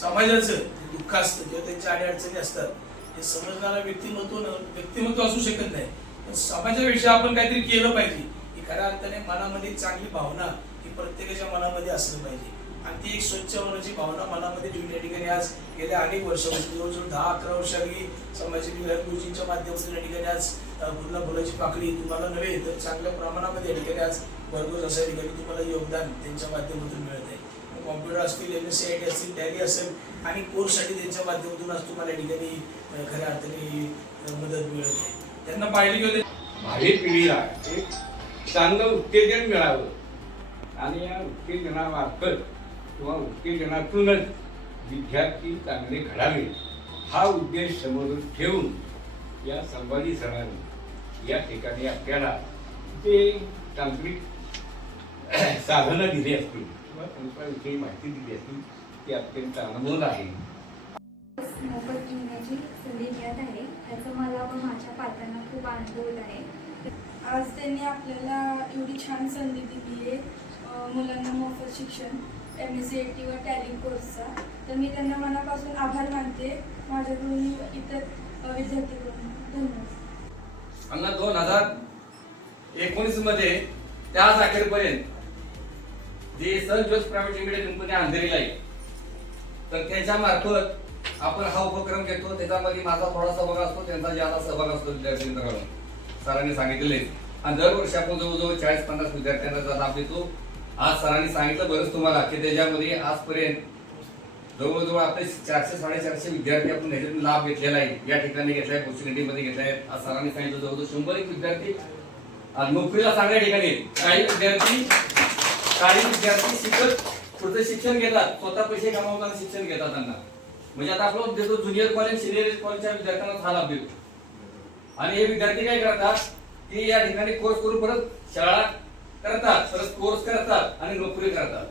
समाजाचं जे दुःख असतं किंवा त्यांच्या अडीअडचणी असतात हे समजणारा व्यक्तिमत्व व्यक्तिमत्व असू शकत नाही. पण समाजाविषयी आपण काहीतरी केलं पाहिजे. ही खऱ्या अर्थाने मनामध्ये चांगली भावना ही प्रत्येकाच्या मनामध्ये असली पाहिजे. आणि ती एक स्वच्छ मनाची भावना मनामध्ये ठेवून या ठिकाणी आज गेल्या अनेक वर्षापासून जवळजवळ दहा अकरा वर्षांनी समाजाची विकास गुरुजींच्या माध्यमातून या ठिकाणी आज अ, फुलाची पाकळी तुम्हाला नव्हे तर चांगल्या प्रमाणामध्ये या ठिकाणी आज भरघोस असं या ठिकाणी तुम्हाला योगदान त्यांच्या माध्यमातून मिळत आहे. कॉम्प्युटर असतील M S C I T असतील टॅली असेल. आणि कोर्ससाठी त्यांच्या माध्यमातून आज तुम्हाला या ठिकाणी खऱ्या अर्थाने मदत मिळत आहे. त्यांना पाहिजे की होते भावी पिढीला एक चांगलं उत्तेजन मिळावं. आणि या उत्तेजनामार्फत किंवा उत्तेजनातूनच विद्यार्थी चांगले घडावे हा उद्देश समोर ठेवून या संवादी सणाने या ठिकाणी आपल्याला जे तांत्रिक साधनं दिली असतील. किंवा माहिती दिली असतील ती अत्यंत अनमोल आहे. मोफत घेण्याची संधी मिळत आहे. त्याचा मला व माझ्या पात्रांना खूप आनंद होत आहे. आज त्यांनी आपल्याला एवढी छान संधी दिली आहे मुलांना मोफत शिक्षण M S C I T व टॅलिंग कोर्सचा. तर मी त्यांना मनापासून आभार मानते. माझ्याकडून इतर विद्यार्थ्यांकडून धन्यवाद. दोन हजार एकोणीसमध्ये त्याच अखेरपर्यंत जे San Jose private limited company अंधेरीला आहे. तर त्यांच्या मार्फत आपण हा उपक्रम घेतो. त्याच्यामध्ये माझा थोडा सहभाग असतो त्यांचा ज्यादा सहभाग असतो विद्यार्थी मित्रांनो. सरांनी सांगितलेले. आणि दरवर्षी आपण जवळजवळ चाळीस पन्नास विद्यार्थ्यांना लाभ देतो आज सरांनी सांगितलं बरंच तुम्हाला की त्याच्यामध्ये आजपर्यंत जवळजवळ आपले चारशे साडेचारशे विद्यार्थी आपण ह्याच्यातून लाभ घेतलेला आहे. या ठिकाणी घेतलायमध्ये घेतलाय. आज सरांनी सांगितलं जवळजवळ शंभर एक विद्यार्थी नोकरीला चांगल्या ठिकाणी काही विद्यार्थी काही विद्यार्थी शिकत पुढचं शिक्षण घेतात स्वतः पैसे कमावताना शिक्षण घेतात त्यांना. म्हणजे आता आपलं देतो ज्युनियर कॉलेज सिनियर कॉलेजच्या विद्यार्थ्यांना हा लाभ देतो आणि हे विद्यार्थी काय करतात? की या ठिकाणी कोर्स करून परत शाळा करतात परत कोर्स करतात आणि नोकरी करतात.